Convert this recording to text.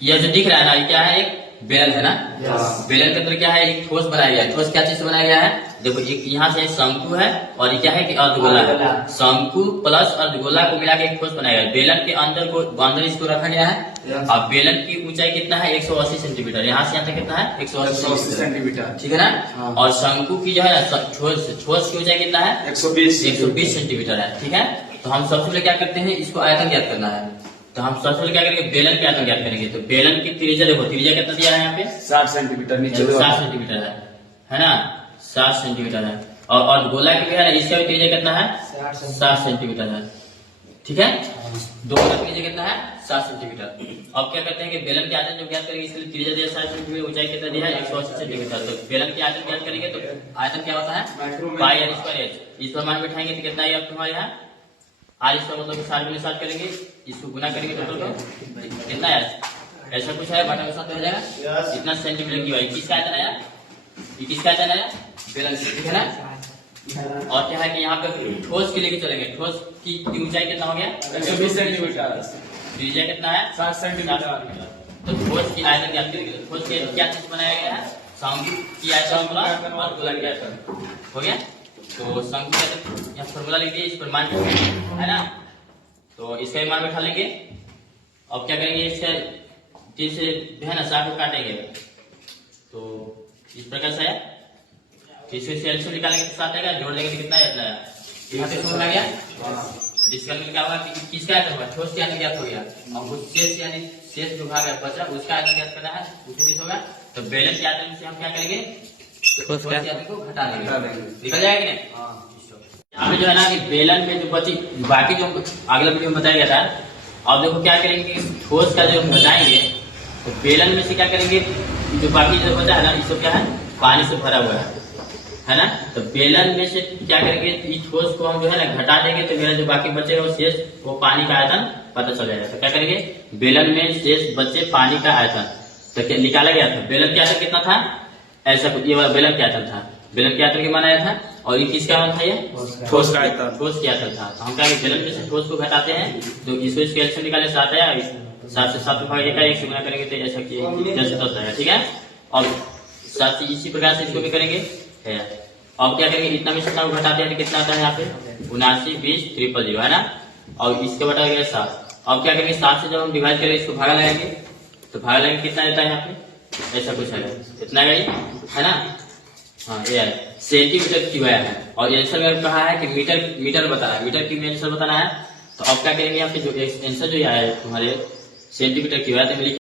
यह जो दिख रहा है ना, ये क्या है, एक बेलन है ना। बेलन के अंदर क्या है, एक ठोस बनाया गया है। ठोस क्या चीज से बनाया गया है, देखो एक यहाँ से शंकु है और ये क्या है कि अर्धगोला है। शंकु प्लस अर्धगोला को मिला के एक ठोस बनाया गया है। बेलन के अंदर इसको रखा गया है। अब बेलन की ऊंचाई कितना है, 180 सेंटीमीटर। यहाँ से यहाँ तक कितना है, 180 सेंटीमीटर, ठीक है ना। और शंकु की जो है ना, ठोस की ऊंचाई कितना है, 120 सेंटीमीटर है, ठीक है। तो हम सबसे पहले क्या करते हैं, इसको आयतन ज्ञात करना है। तो हम सबसे पहले क्या करेंगे, बेलन के आयतन ज्ञात करेंगे। तो बेलन की त्रिज्या देखो, त्रिज्या कितना दिया है यहाँ पे, 60 सेंटीमीटर, नीचे 60 सेंटीमीटर है ना, 60 सेंटीमीटर है। और गोला की भी है ना, इसका भी त्रिज्या कितना है, 60 सेंटीमीटर है, ठीक है। दोनों का त्रिज्या कितना है, 60 सेंटीमीटर। अब क्या करते हैं कि बेलन के आयतन जो ज्ञात करेंगे, इसके लिए त्रिज्या दिया 60 सेंटीमीटर, ऊंचाई कितना दिया है, 180 सेंटीमीटर। तो बेलन के आयतन ज्ञात करेंगे तो आयतन क्या होता है, पाई आर स्क्वायर एच। इस पर मान बैठाएंगे तो कितना है तुम्हारे यहाँ, आर इसका मतलब 60 में 60 करेंगे, इसको गुना करेंगे टोटल को कितना है, ऐसा कुछ है, बटा के साथ हो जाएगा। इतना सेंटीमीटर की वाई किसका आयतन आया, ये किसका आयतन आया, बेलन से, ठीक है ना। और क्या है कि यहाँ पे ठोस के लेके चलेंगे। ठोस की ऊंचाई कितना हो गया, 120 सेंटीमीटर। त्रिज्या कितना है, 60 सेंटीमीटर। तो ठोस की आयतन ज्ञात करेंगे। ठोस के क्या चीज बनाया गया है, शंकु की आयतन और गोला की आयतन हो गया। तो शंकु का यहाँ फॉर्मूला लिख दिए, इस पर मान है ना, तो इसका भी मान बैठा लेंगे। अब क्या करेंगे, इससे 3 से जो है ना 60 को काटेंगे, तो इस प्रकार से है। इससे एलसीएम निकालेंगे तो 7 आएगा, जोड़ देंगे तो कितना आएगा, यहाँ पे समझ आ गया। जिसका क्या होगा कि किसका आयतन होगा, ठोस का आयतन ज्ञात हो गया। और उस शेष यानी शेष जो भाग है बचा, उसका आयतन ज्ञात करना है, उसको किस होगा। तो बेलन के आयतन से हम क्या करेंगे, ठोस के आयतन को घटा देंगे, निकल जाएगा कि नहीं। यहाँ पे जो है ना कि बेलन में जो बची बाकी जो अगला वीडियो में बताया गया था। अब देखो क्या करेंगे, ठोस का जो हम घटाएंगे तो बेलन में से क्या करेंगे, जो बाकी जो बचा है ना, इसको क्या है, पानी से भरा हुआ है ना। तो बेलन में से क्या करेंगे, इस ठोस को हम जो है ना घटा देंगे, तो मेरा जो बाकी बचेगा वो शेष, वो पानी का आयतन पता चल जाएगा। तो क्या करेंगे, बेलन में शेष बचे पानी का आयतन तो क्या निकाला गया था। बेलन के आयतन कितना था, ऐसा कुछ, ये वाला बेलन के आयतन था। बेलन के आयतन के मान आया था, और ये किसका आयतन था, ये ठोस का आयतन, ठोस के आयतन था। तो हम क्या बेलन में से ठोस को घटाते हैं, तो इसको इसके एलसीएम निकाले 7 आया, 7 से 7 भाग का 1 से गुना करेंगे तो ऐसा कि 10 से 10 आएगा, ठीक है। और 7 से इसी प्रकार से इसको भी करेंगे। अब क्या करेंगे, इतना में से को घटाते हैं तो कितना आता है यहाँ पे, 79 20 000 है ना। और इसके बटा गया 7। अब क्या करेंगे, 7 से जब हम डिवाइड करेंगे, इसको भागा लगाएंगे, तो भागा लगाएंगे कितना आता है यहाँ पे, ऐसा कुछ है, इतना है ना। हाँ ये है सेंटीमीटर की वाया है। और आंसर में कहा है कि मीटर बताना है, मीटर की आंसर बताना है। तो अब क्या करेंगे, यहाँ पे जो आंसर जो आया है तुम्हारे सेंटीमीटर की वाया, तो